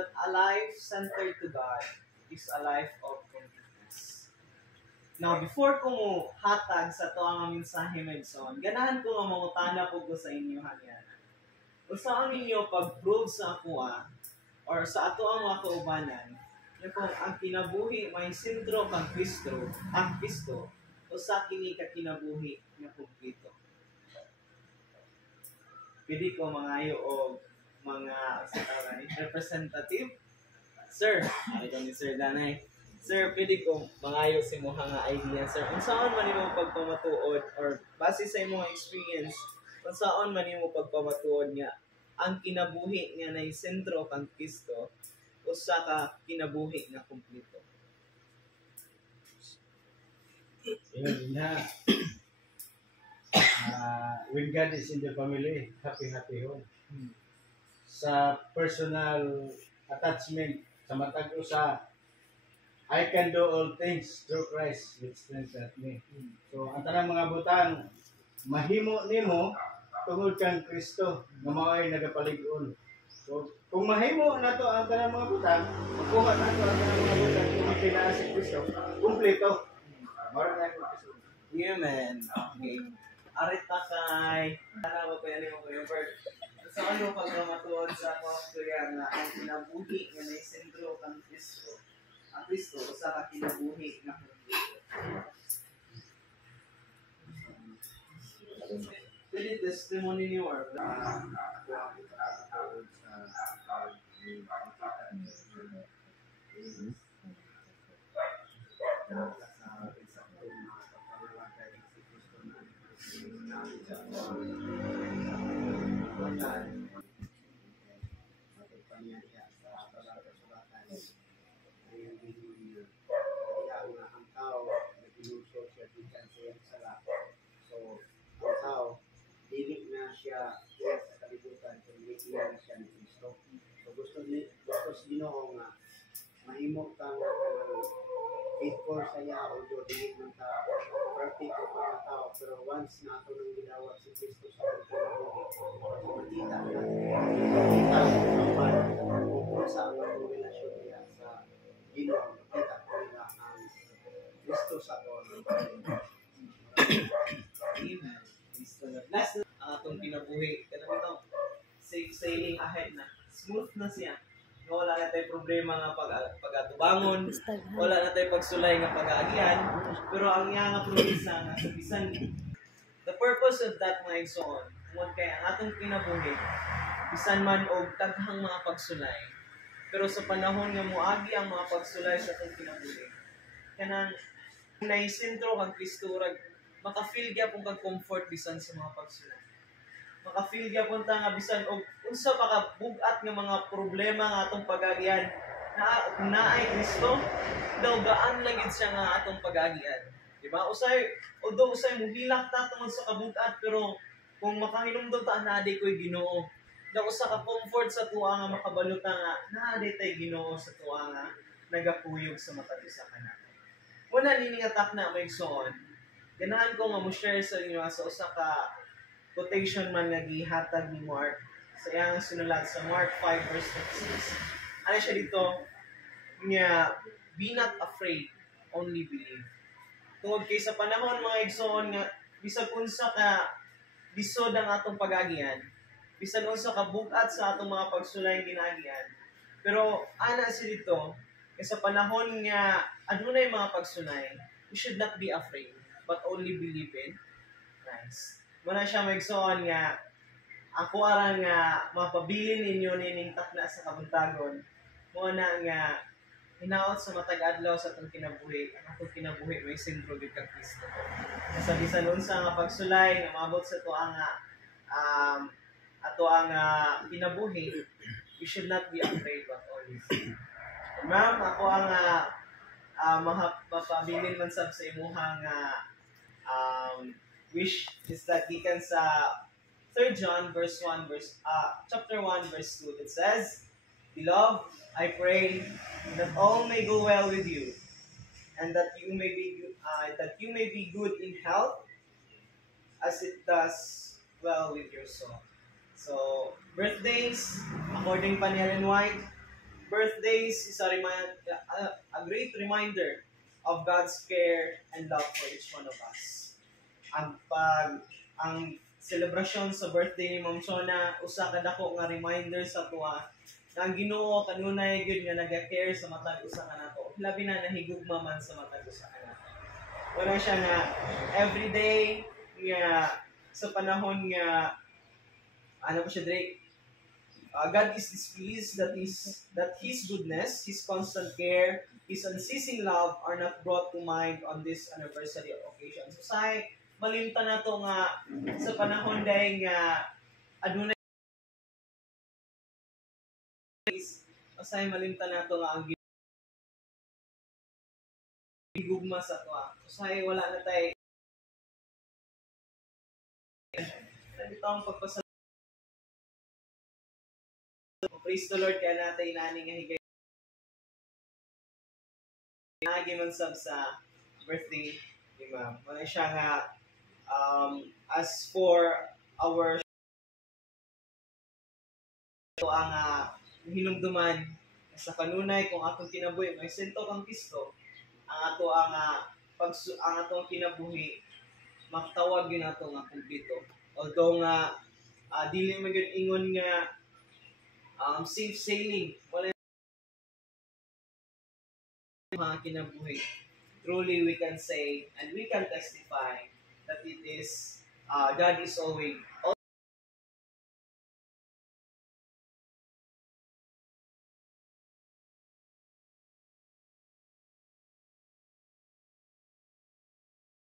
that a life centered to God is a life of completeness. Now, before ko mo hatag sa to ang mensahe Medson, ganahan ko nga mangutana po ko sa inyo hangyan. Kung saan ninyo pag-prove sa ako or sa ato ang mga kaubanan, na kung ang kinabuhi may sentro kang Kristo, ang Kristo, o sa kini ka kinabuhi na kumplito. Pwede ko mangayo o mga representative. Sir, ito ni Sir Danay. Sir, pwede ko mangayo si mo nga idea, sir. Kung saan man mo pagpamatuod or base sa imong experience, kung saan man mo pagpamatuod nga ang kinabuhi nga na sentro kang Kristo o sa ka kinabuhi nga kumplito. Yun na. When God is in the family, happy home. Sa personal attachment, sa matag usa, I can do all things through Christ which strengthens me. So, ang tanang mga butang, mahimo nimo tungod kang Kristo nga mao'y nagapalig-on. So, kung mahimo na to ang tanang mga butang, makuha na to ang tanang mga butang kung pinaa si Kristo, kumpleto. Mara na yung Kristo. Amen. Okay. Arita kay alam mo kaya mo kayo Bert. Sa ano pagmamatuod sa kuya nga ang kinabuhi nga may sentro kang Kristo. Ang Kristo sa ka kinabuhi nga pwede testimony niyo or Ginoo nga mahimo kang faithful sa iya although dili man ta perfect o pagkatao pero once na ato nang gidawat si Kristo sa ating kinabuhi makita ang kung sa ang relasyon niya sa Ginoo makita ko nila ang Kristo sa aton. Amen. Last atong kinabuhi kanang ito sailing ahead na smooth na siya. Wala na tayong problema nga pag-atubangon, wala na tayong pagsulay nga pag-aagian, pero ang iya nga promesa nga sa bisan the purpose of that mga igsoon, kung kaya ang atong kinabuhi, bisan man og daghang mga pagsulay, pero sa panahon nga moagi ang mga pagsulay sa atong kinabuhi, kanang naisentro kang Kristo, maka-feel gyapon kag comfort bisan sa mga pagsulay. Maka-feel gyapon ta nga bisan og unsa makabugat nga mga problema nga atong pag-agian na ay Kristo daw gaan lang gid siya nga atong pag-agian, di ba? Usay mohilak ta tungod sa kabugat pero kung makahinumdom ta na di koy Ginoo daw usa ka comfort sa tuwa nga makabalo ta nga na di tay Ginoo sa tuwa nga nagakuyog sa matag usa kanako. Muna nini nga takna may igsoon, ganahan ko nga mo share sa inyo sa usa ka quotation man nga gihatag ni Mark sa iyang sinulat sa Mark 5 verse 36. Ano siya dito? Nga, be not afraid, only believe. Tungod kay sa panahon mga igsoon nga bisag unsa ka lisod ang atong pag-agian, bisan unsa ka bugat sa atong mga pagsulay ginagian. Pero ana si dito, kay sa panahon nga adunay mga pagsulay, we should not be afraid, but only believe in Christ. Muna siya magsoon nga ako aran nga mapabilin ninyo nining takna sa kabuntagon. Muna nga hinaot sa matag adlaw sa atong kinabuhi, ang atong kinabuhi may sentro gid kang Kristo. Sa bisan unsa nga pagsulay nga maabot sa tuwa nga ato ang kinabuhi, we should not be afraid but always. Ma'am, ako ang mapabilin man sab sa imuhang wish is that gikan sa 3 John chapter 1 verse 2. It says, "Beloved, I pray that all may go well with you, and that you may be good in health, as it does well with your soul." So, birthdays, according pa ni Ellen White, birthdays is a great reminder of God's care and love for each one of us. Ang selebrasyon sa birthday ni Ma'am Shona, usa ka dako nga reminder sa tuwa na ang Ginoo kanunay gyud nga naga-care sa matag usa ka nato. Labi na nahigugma man sa matag usa ka nato. Wala siya na everyday nga sa panahon nga ano pa siya Drake, God is displeased that His goodness, His constant care, His unceasing love are not brought to mind on this anniversary occasion. So say malimta na to nga sa panahon dahil nga adunay say malimta na to nga ang gigugma sa to. So say wala na tay dito ang pagpasalamat. Praise the Lord kaya natin inani nga higay nagi man sab sa birthday ni Ma'am. Wala siya nga as for our ang hinumduman sa kanunay kung atong kinabuhi may sento kang Kristo ang ato ang atong kinabuhi makatawag yun ato nga kumpleto. Although nga dili man gyud ingon nga safe sailing wala mga kinabuhi. Truly we can say and we can testify that it is God is always